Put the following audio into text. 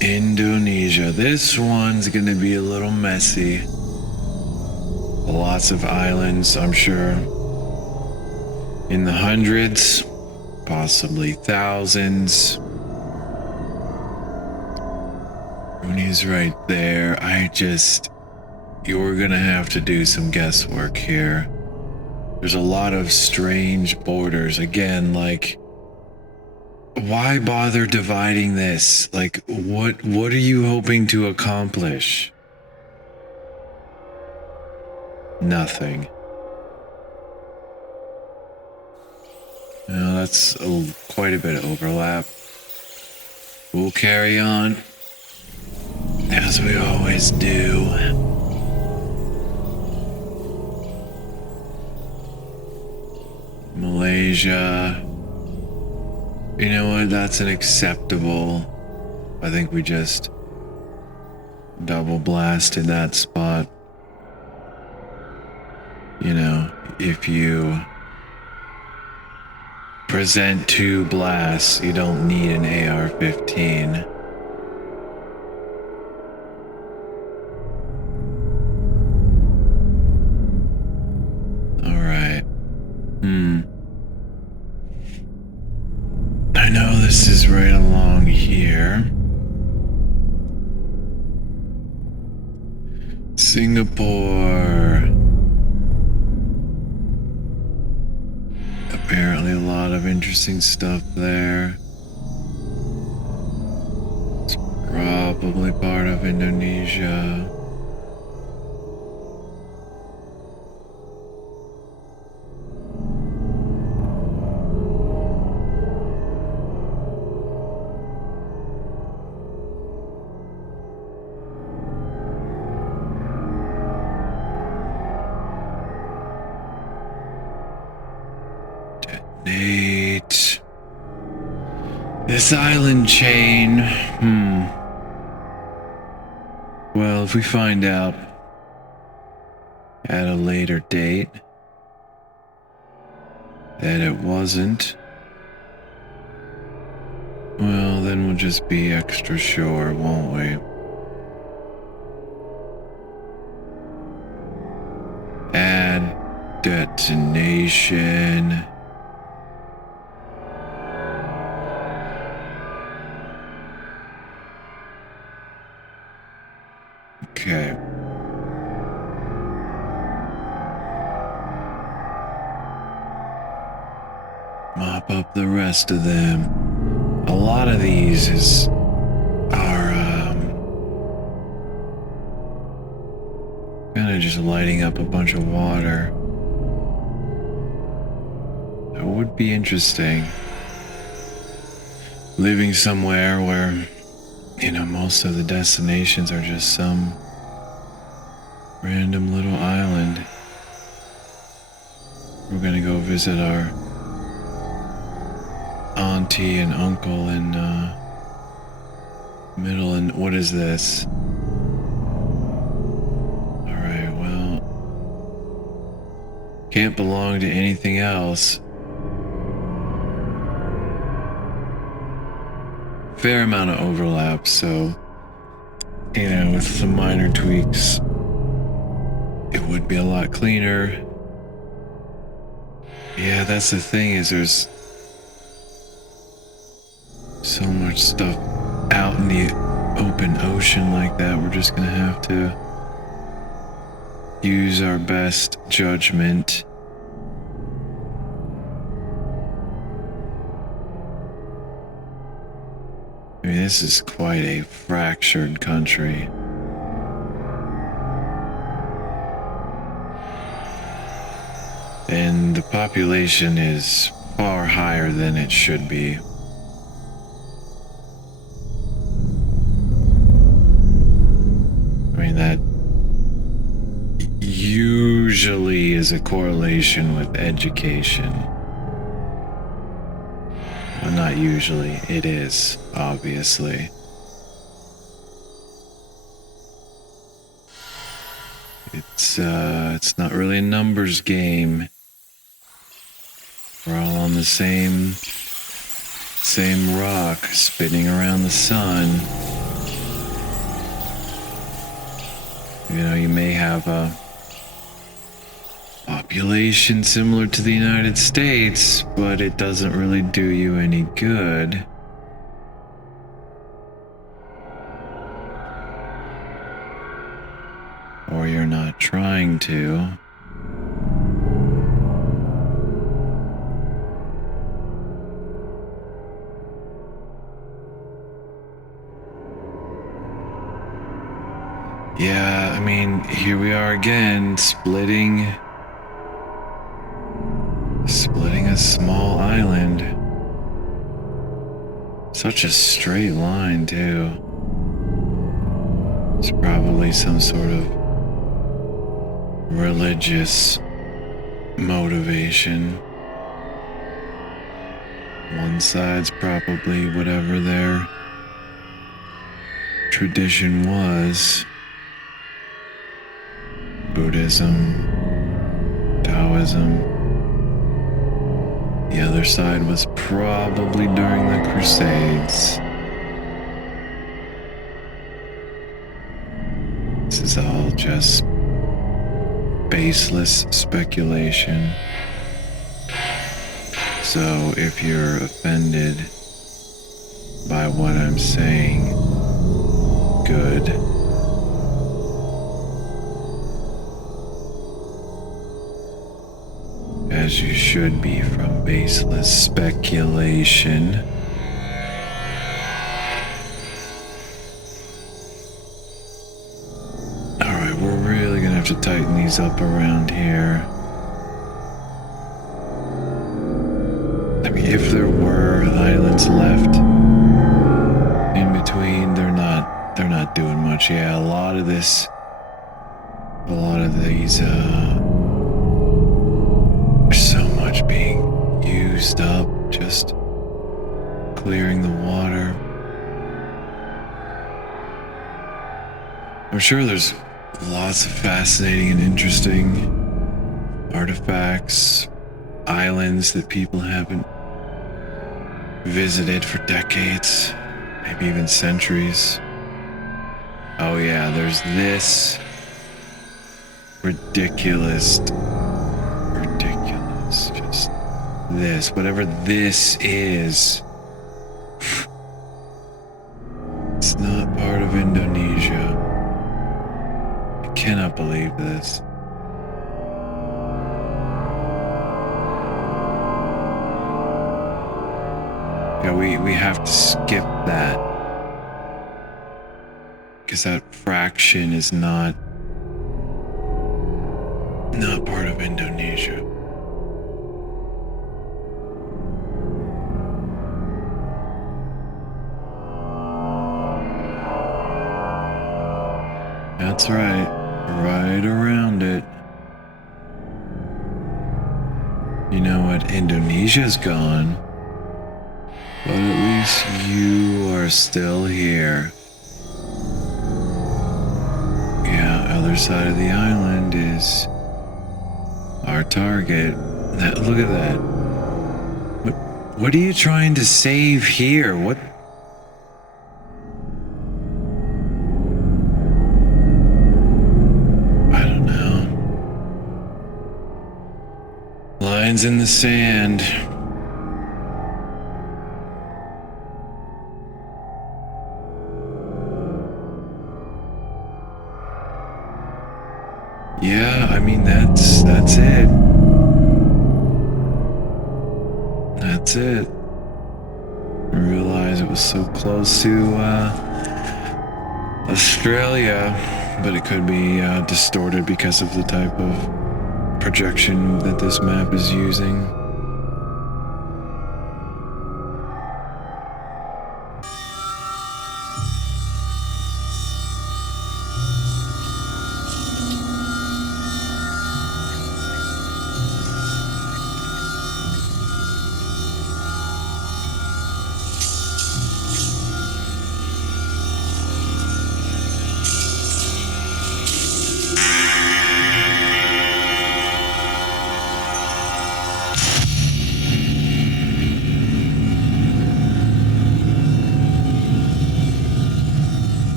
Indonesia. This one's gonna be a little messy. Lots of islands, I'm sure. In the hundreds, possibly thousands. Rooney's right there. You're gonna have to do some guesswork here. There's a lot of strange borders. Again, like, why bother dividing this? Like, what are you hoping to accomplish? Nothing. Well, that's quite a bit of overlap. We'll carry on, as we always do. Malaysia. You know what? That's an acceptable. I think we just double blasted that spot. You know, if you present 2 blasts, you don't need an AR-15. Alright. I know this is right along here. Singapore. Apparently a lot of interesting stuff there. It's probably part of Indonesia. Detonate. This island chain. Well, if we find out at a later date that it wasn't, well, then we'll just be extra sure, won't we? Add detonation. Okay. Mop up the rest of them. A lot of these are kind of just lighting up a bunch of water. That would be interesting. Living somewhere where, you know, most of the destinations are just some random little island. We're gonna go visit our auntie and uncle in middle and what is this? Alright, well, can't belong to anything else. Fair amount of overlap, so, you know, with some minor tweaks, it would be a lot cleaner. Yeah, that's the thing, is there's so much stuff out in the open ocean like that. We're just gonna have to use our best judgment. I mean, this is quite a fractured country. And the population is far higher than it should be. I mean, that usually is a correlation with education. Well, not usually, it is, obviously. It's not really a numbers game. We're all on the same rock, spinning around the sun. You know, you may have a population similar to the United States, but it doesn't really do you any good. Or you're not trying to. Yeah, I mean, here we are again, splitting a small island. Such a straight line, too. It's probably some sort of religious motivation. One side's probably whatever their tradition was. Buddhism, Taoism. The other side was probably during the Crusades. This is all just baseless speculation. So if you're offended by what I'm saying, good. As you should be from baseless speculation. Alright, we're really gonna have to tighten these up around here. I mean, if there were islands left in between, they're not doing much. Yeah, a lot of these there's so much being used up, just clearing the water. I'm sure there's lots of fascinating and interesting artifacts, islands that people haven't visited for decades, maybe even centuries. Oh yeah, there's this ridiculous, just this, whatever this is. It's not part of Indonesia. I cannot believe this. Yeah, we have to skip that. Because that fraction is not part of Indonesia. That's right. Right around it. You know what? Indonesia's gone. But at least you are still here. Yeah, other side of the island is our target. Look at that. What are you trying to save here? What? I don't know. Lines in the sand. Yeah, I mean, that's it. That's it. I realized it was so close to Australia, but it could be distorted because of the type of projection that this map is using.